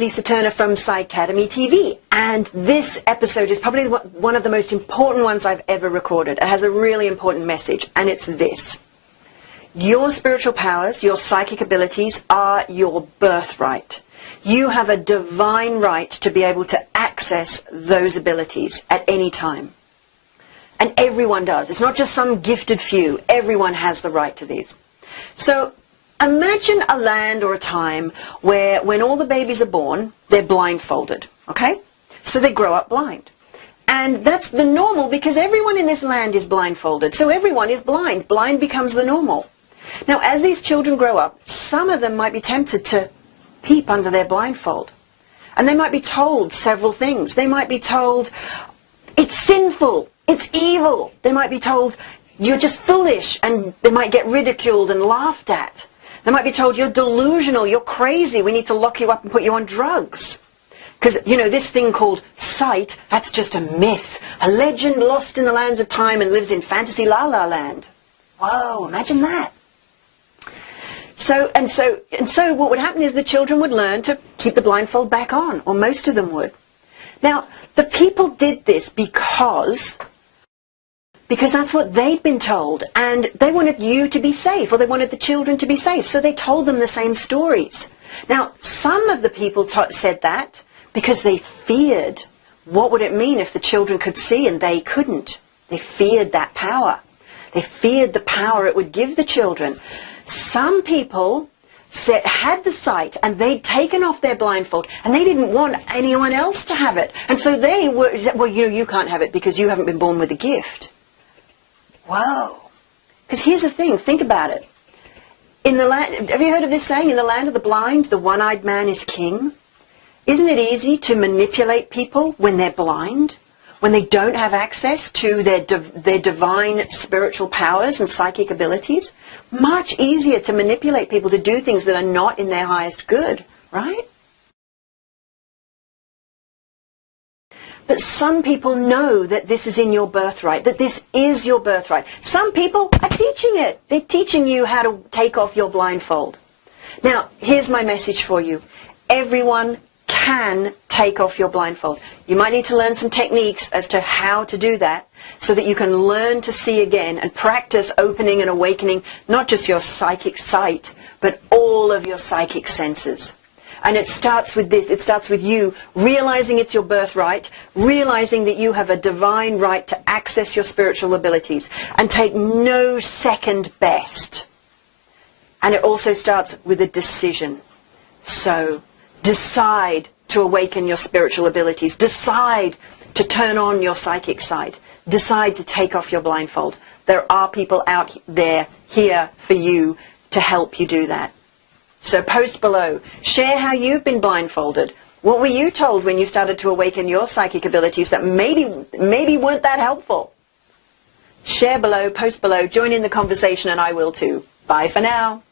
Lisa Turner from PsyTV, and this episode is probably one of the most important ones I've ever recorded. It has a really important message, and it's this. Your spiritual powers, your psychic abilities are your birthright. You have a divine right to be able to access those abilities at any time. And everyone does. It's not just some gifted few. Everyone has the right to these. So imagine a land or a time where when all the babies are born, they're blindfolded, okay? So they grow up blind. And that's the normal because everyone in this land is blindfolded. So everyone is blind. Blind becomes the normal. Now, as these children grow up, some of them might be tempted to peep under their blindfold. And they might be told several things. They might be told, it's sinful, it's evil. They might be told, you're just foolish, and they might get ridiculed and laughed at. They might be told, you're delusional, you're crazy, we need to lock you up and put you on drugs. Because, you know, this thing called sight, that's just a myth, a legend lost in the lands of time and lives in fantasy la-la land. Whoa, imagine that. So what would happen is the children would learn to keep the blindfold back on, or most of them would. Now, the people did this because that's what they'd been told, and they wanted you to be safe, or they wanted the children to be safe, so they told them the same stories. Now, some of the people said that because they feared what would it mean if the children could see and they couldn't. They feared that power. They feared the power it would give the children. Some people had the sight and they'd taken off their blindfold and they didn't want anyone else to have it. And so they were, well, you can't have it because you haven't been born with a gift. Whoa. Because here's the thing, think about it. In the land, have you heard of this saying, in the land of the blind, the one-eyed man is king? Isn't it easy to manipulate people when they're blind? When they don't have access to their divine spiritual powers and psychic abilities? Much easier to manipulate people to do things that are not in their highest good, right? But some people know that this is in your birthright, that this is your birthright. Some people are teaching it. They're teaching you how to take off your blindfold. Now, here's my message for you. Everyone can take off your blindfold. You might need to learn some techniques as to how to do that so that you can learn to see again and practice opening and awakening not just your psychic sight, but all of your psychic senses. And it starts with this. It starts with you realizing it's your birthright, realizing that you have a divine right to access your spiritual abilities and take no second best. And it also starts with a decision. So decide to awaken your spiritual abilities. Decide to turn on your psychic side. Decide to take off your blindfold. There are people out there here for you to help you do that. So post below. Share how you've been blindfolded. What were you told when you started to awaken your psychic abilities that maybe weren't that helpful? Share below, post below, join in the conversation, and I will too. Bye for now.